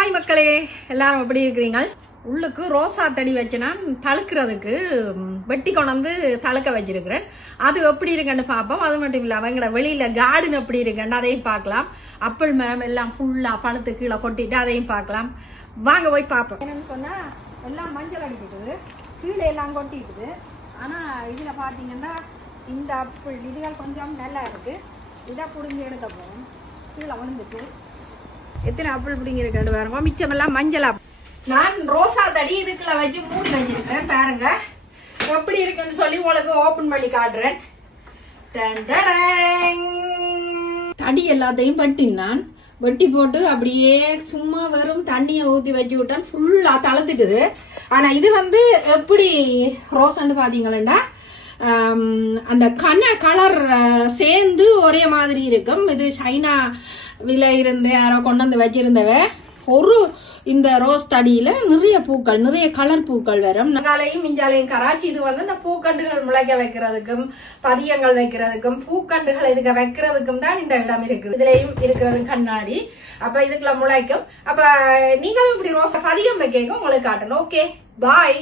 Hi மக்களே. எல்லாரும் எப்படி இருக்கிறீங்க உள்ளுக்கு ரோசா தடி வச்சுனா தழுக்கிறதுக்கு வெட்டி கொண்டாந்து தழுக்க வச்சிருக்கிறேன். அது எப்படி இருக்குன்னு பார்ப்போம். அது மட்டும் இல்லை அவங்கள வெளியில் கார்டன் எப்படி இருக்குன்னு அதையும் பார்க்கலாம். அப்பள் மரம் எல்லாம் ஃபுல்லாக பழுத்து கீழே கொட்டிட்டு அதையும் பார்க்கலாம். வாங்க போய் பார்ப்போம். என்னன்னு சொன்னால் எல்லாம் மஞ்சள் அடிக்கிட்டுது கீழே எல்லாம் கொட்டிட்டுது ஆனால் இதில் பார்த்தீங்கன்னா இந்த அப்பிள் இதுகள் கொஞ்சம் நல்லா இருக்குது இதை பிடுங்கி எடுக்க போகும் கீழே விழுந்துட்டு. எத்தனை ஆப்பிள் பிடிங்க இருக்காண்டு பாருங்க. மிச்சமெல்லாம் மஞ்சள் நான் ரோசா தடி இதுக்குள்ள வச்சு மூடி வச்சிருக்கிறேன். பாருங்க. எப்படி இருக்குன்னு சொல்லி உங்களுக்கு ஓபன் பண்ணி காட்டுறேன். தடி எல்லாத்தையும் வெட்டி நான். வெட்டி போட்டு அப்படியே சும்மா வெறும் தண்ணியை ஊற்றி வச்சு விட்டேன். ஃபுல்லாக தளர்த்துக்குது ஆனால் இது வந்து எப்படி? ரோஸ்ன்னு பார்த்தீங்களா அந்த கன கலர் சேர்ந்து ஒரே மாதிரி இருக்கும். இது சைனா வில இருந்து யாரோ கொண்டு வந்து வச்சிருந்தவ. ஒரு இந்த ரோஸ் தடியில நிறைய பூக்கள் நிறைய கலர் பூக்கள் வரும். நங்காலையும் மிஞ்சாலையும் கராச்சி இது வந்து இந்த பூக்கண்டுகள் முளைக்க வைக்கிறதுக்கும் பதியங்கள் வைக்கிறதுக்கும் பூக்கண்டுகள் இதுக்கு வைக்கிறதுக்கும் தான் இந்த இடம் இருக்குது. இதுலயும் இருக்கிறது கண்ணாடி. அப்ப இதுக்குள்ள முளைக்கும். அப்ப நீங்களும் இப்படி ரோஸ் பதியம் வைக்க உங்களுக்கு காட்டணும். Okay bye